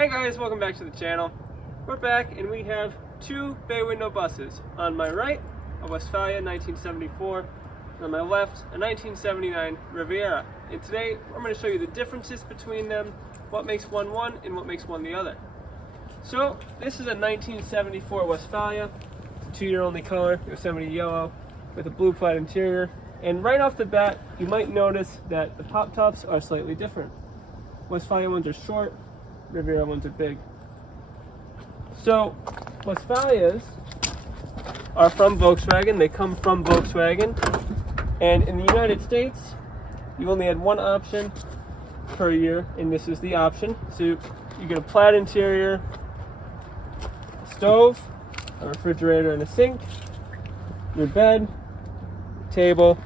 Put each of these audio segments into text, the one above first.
Hey guys, welcome back to the channel. We're back and we have two bay window buses. On my right, a Westfalia 1974, and on my left, a 1979 Riviera. And today, I'm going to show you the differences between them, what makes one one and what makes one the other. So, this is a 1974 Westfalia, it's a 2-year only color, Yosemite yellow, with a blue plaid interior. And right off the bat, you might notice that the pop tops are slightly different. Westfalia ones are short, Riviera ones are big. So, Westfalias are from Volkswagen, they come from Volkswagen, and in the United States, you only had one option per year, and this is the option. So you get a plaid interior, a stove, a refrigerator and a sink, your bed, table,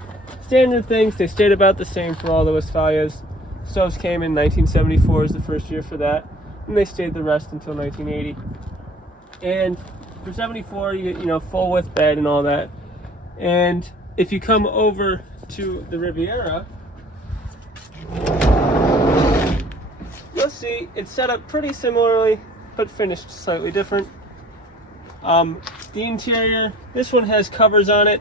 standard things. They stayed about the same for all the Westfalias. Stoves came in 1974 is the first year for that, and they stayed the rest until 1980. And for 74, you get, full width bed and all that. And if you come over to the Riviera, you'll see it's set up pretty similarly, but finished slightly different. The interior, this one has covers on it,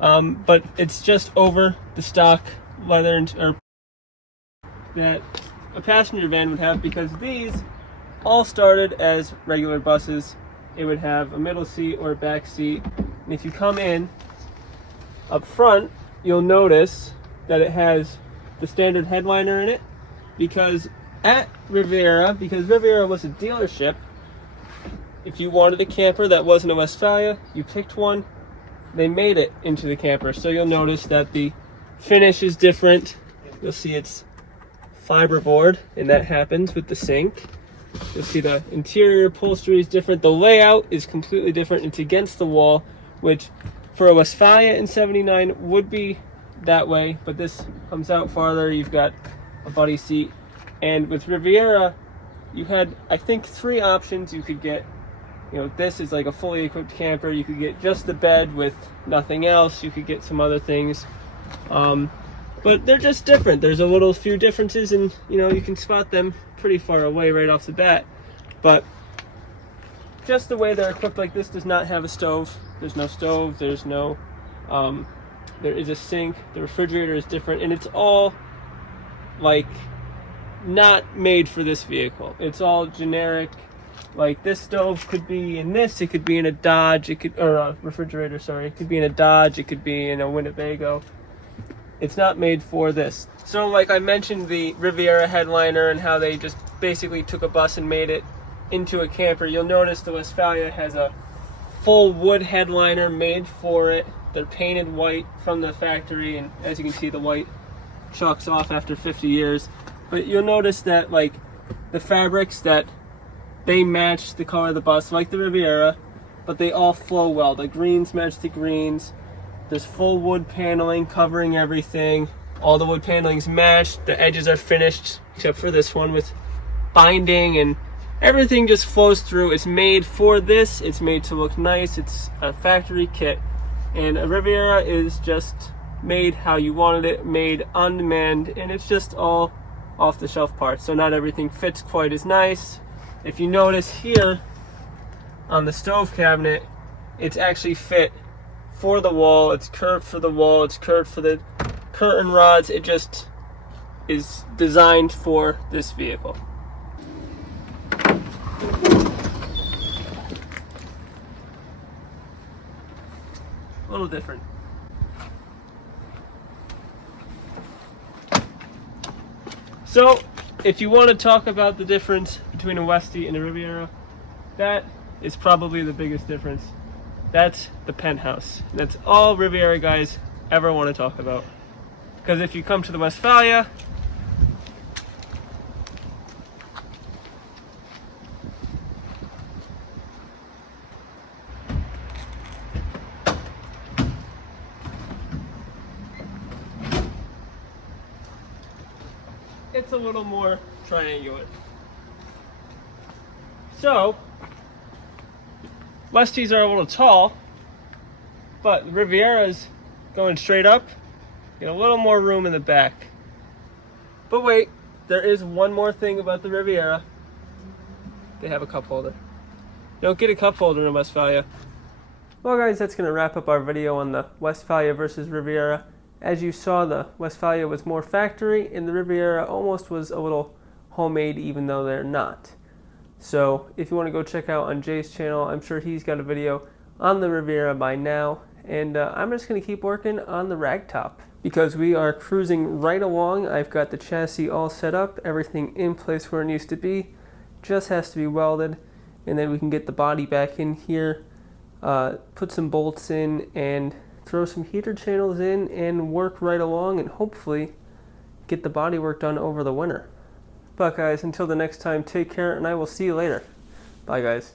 but it's just over the stock leather or that a passenger van would have, because these all started as regular buses. It would have a middle seat or a back seat, and if you come in up front, you'll notice that it has the standard headliner in it, because Riviera was a dealership, if you wanted a camper that wasn't a Westfalia, you picked one, they made it into the camper. So you'll notice that the finish is different. You'll see it's fiberboard, and that happens with the sink. You'll see the interior upholstery is different. The layout is completely different. It's against the wall, which for a Westfalia in 79 would be that way, but this comes out farther. You've got a buddy seat. And with Riviera, you had, I think, 3 options. You could get, this is like a fully equipped camper. You could get just the bed with nothing else. You could get some other things. But they're just different. There's a few differences, and you can spot them pretty far away right off the bat. But just the way they're equipped, like this does not have a stove. There's no stove. There's no. There is a sink. The refrigerator is different, and it's all like not made for this vehicle. It's all generic. Like this stove could be in this. It could be in a Dodge. Or a refrigerator. Sorry, it could be in a Dodge. It could be in a Winnebago. It's not made for this. So like I mentioned the Riviera headliner and how they just basically took a bus and made it into a camper. You'll notice the Westfalia has a full wood headliner made for it. They're painted white from the factory, and as you can see, the white chalks off after 50 years. But you'll notice that like the fabrics, that they match the color of the bus like the Riviera, but they all flow well. The greens match the greens. There's full wood paneling covering everything. All the wood paneling's matched. The edges are finished, except for this one with binding, and everything just flows through. It's made for this. It's made to look nice. It's a factory kit. And a Riviera is just made how you wanted it, made on demand, and it's just all off-the-shelf parts. So not everything fits quite as nice. If you notice here on the stove cabinet, it's actually fit for the wall. It's curved for the wall. It's curved for the curtain rods. It just is designed for this vehicle. A little different. So, if you want to talk about the difference between a Westie and a Riviera, that is probably the biggest difference. That's the penthouse. That's all Riviera guys ever want to talk about. Because if you come to the Westfalia, it's a little more triangular. So, Westies are a little tall, but the Riviera's going straight up. Get a little more room in the back. But wait, there is one more thing about the Riviera. they have a cup holder. You don't get a cup holder in a Westfalia. Well guys, that's going to wrap up our video on the Westfalia versus Riviera. As you saw, the Westfalia was more factory and the Riviera almost was a little homemade, even though they're not. So if you want to go check out on Jay's channel, I'm sure he's got a video on the Riviera by now. And I'm just going to keep working on the ragtop because we are cruising right along. I've got the chassis all set up, everything in place where it needs to be. Just has to be welded, and then we can get the body back in here, put some bolts in, and throw some heater channels in and work right along and hopefully get the body work done over the winter. But guys, until the next time, take care, and I will see you later. Bye guys.